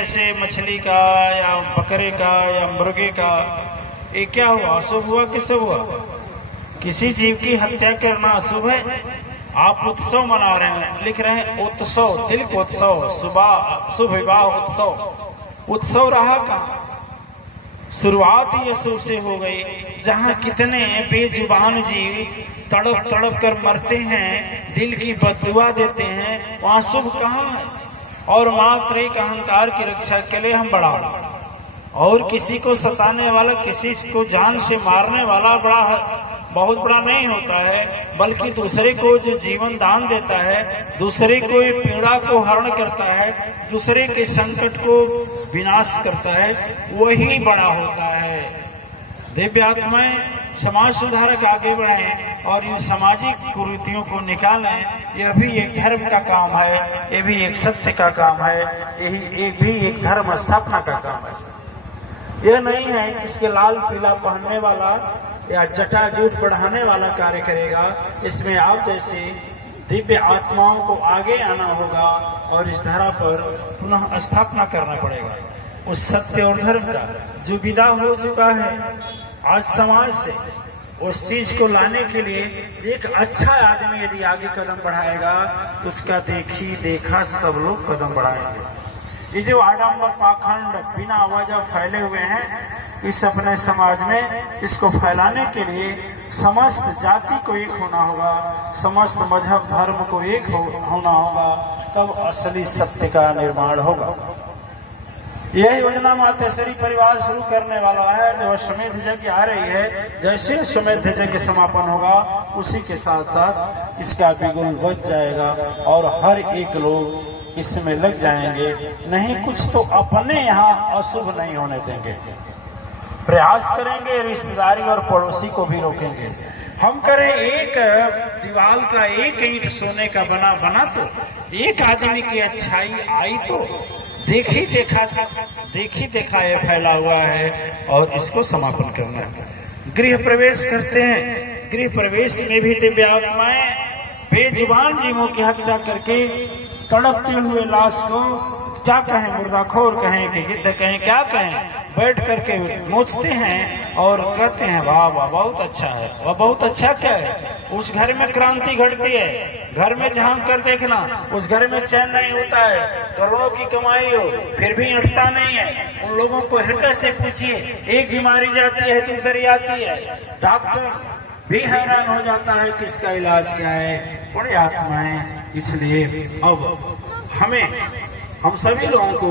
जैसे मछली का या बकरे का या मुर्गे का, ये क्या हुआ? अशुभ हुआ कि शुभ हुआ? किसी जीव की हत्या करना अशुभ है? आप उत्सव मना रहे हैं, लिख रहे हैं उत्सव, तिलक उत्सव, शुभ विवाह उत्सव। उत्सव रहा कहाँ? शुरुआत ही अशुभ से हो गई। जहाँ कितने बेजुबान जीव तड़प तड़प कर मरते हैं, दिल की बद्दुआ देते हैं, वहाँ शुभ कहाँ है? और मात्र एक अहंकार की रक्षा के लिए हम बड़ा, और किसी को सताने वाला, किसी को जान से मारने वाला बहुत बड़ा नहीं होता है, बल्कि दूसरे को जो जीवन दान देता है, दूसरे को पीड़ा को हरण करता है, दूसरे के संकट को विनाश करता है, वही बड़ा होता है। दिव्य आत्माएं समाज सुधारक आगे बढ़े और इन सामाजिक कुरीतियों को निकालें। यह भी एक धर्म का काम है, यह भी एक सत्य का काम है, यही भी एक धर्म स्थापना का काम है। यह नहीं है किसके लाल पीला पहनने वाला या जटाजूट बढ़ाने वाला कार्य करेगा। इसमें आप जैसे दिव्य आत्माओं को आगे आना होगा और इस धरा पर पुनः स्थापना करना पड़ेगा उस सत्य और धर्म का जो विदा हो चुका है आज समाज से। उस चीज को लाने के लिए एक अच्छा आदमी यदि आगे कदम बढ़ाएगा तो उसका देखी देखा सब लोग कदम बढ़ाएंगे। ये जो आडंबर पाखंड बिना वजह फैले हुए हैं इस अपने समाज में, इसको फैलाने के लिए समस्त जाति को एक होना होगा, समस्त मजहब धर्म को एक होना होगा, तब असली सत्य का निर्माण होगा। यह योजना मातेश्वरी परिवार शुरू करने वाला है। जो अश्वमेध यज्ञ आ रही है, जैसे अश्वमेध यज्ञ समापन होगा उसी के साथ साथ इसका बिगुल बच जाएगा और हर एक लोग इसमें लग जाएंगे। नहीं कुछ तो अपने यहाँ अशुभ नहीं होने देंगे, प्रयास करेंगे, रिश्तेदारी और पड़ोसी को भी रोकेंगे। हम करें एक दीवार का एक ईंट सोने का बना तो एक आदमी की अच्छाई आई तो देखी देखा ये फैला हुआ है और इसको समापन करना है। गृह प्रवेश करते हैं, गृह प्रवेश में भी दिव्य आत्माएं बेजुबान जीवों की हत्या करके तड़पते हुए लाश को क्या कहें, मुर्दाखोर कहें कि गिद्ध कहें, क्या कहें, बैठ करके नोचते हैं और कहते हैं वाह वाह बहुत अच्छा है। वह बहुत अच्छा क्या है? उस घर में क्रांति घटती है। घर में झांक कर देखना, उस घर में चैन नहीं होता है, करोड़ों की कमाई हो फिर भी अटता नहीं है। उन लोगों को हृदय से पूछिए, एक बीमारी जाती है दूसरी आती है, डॉक्टर भी हैरान हो जाता है कि इसका इलाज क्या है। बड़ी आत्माएं, इसलिए अब हम सभी लोगों को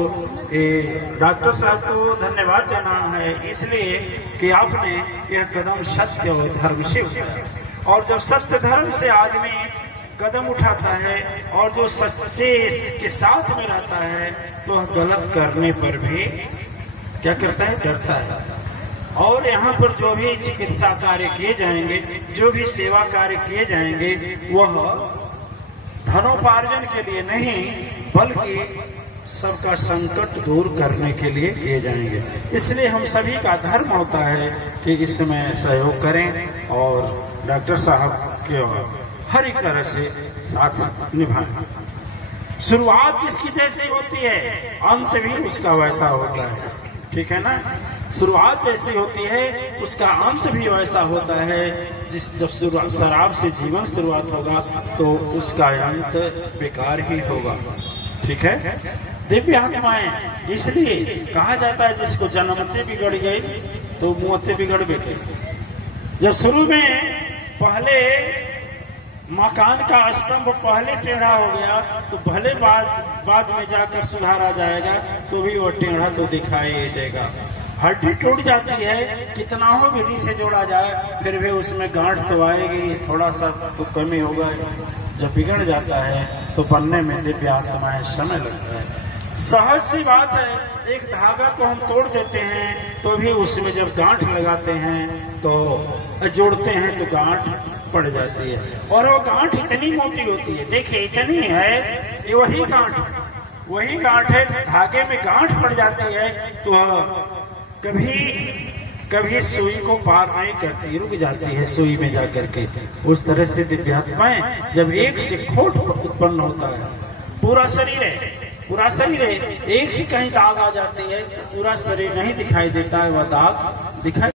डॉक्टर साहब को धन्यवाद देना है, इसलिए कि आपने यह कदम सत्य और धर्म से उठाया। और जब सत्य धर्म से आदमी कदम उठाता है और जो सच्चे के साथ में रहता है तो गलत करने पर भी क्या करता है, डरता है। और यहाँ पर जो भी चिकित्सा कार्य किए जाएंगे, जो भी सेवा कार्य किए जाएंगे, वह धनोपार्जन के लिए नहीं बल्कि सबका संकट दूर करने के लिए किए जाएंगे। इसलिए हम सभी का धर्म होता है कि इसमें सहयोग करें और डॉक्टर साहब के हर एक तरह से साथ निभाएं। शुरुआत जिसकी जैसी होती है अंत भी उसका वैसा होता है, ठीक है ना? शुरुआत जैसी होती है उसका अंत भी वैसा होता है। जब शराब से जीवन शुरुआत होगा तो उसका अंत बेकार ही होगा, ठीक है? दिव्य आत्माएं, इसलिए कहा जाता है जिसको जन्मते बिगड़ गई तो मुँहते बिगड़ बैठे। जब शुरू में पहले मकान का स्तंभ पहले टेढ़ा हो गया तो भले बाद में जाकर सुधारा जाएगा तो भी वो टेढ़ा तो दिखाई ही देगा। हड्डी टूट जाती है, कितना हो विधि से जोड़ा जाए फिर भी उसमें गांठ तो आएगी, थोड़ा सा तो कमी होगा। जब बिगड़ जाता है तो बनने में दिव्य आत्माएं समय लगता है। सहज सी बात है, एक धागा को हम तोड़ देते हैं तो भी उसमें जब गांठ लगाते हैं तो जोड़ते हैं तो गांठ पड़ जाती है। और वो गांठ इतनी मोटी होती है, देखिए इतनी है, ये वही गांठ है। धागे में गांठ पड़ जाती है तो कभी सुई को पार नहीं करती, रुक जाती है सुई में जाकर के। उस तरह से दिव्यात्माएं जब एक से खोट उत्पन्न होता है, पूरा शरीर है पूरा शरीर है, एक सी कहीं दाग आ जाती है, पूरा शरीर नहीं दिखाई देता है, वह दाग दिखाई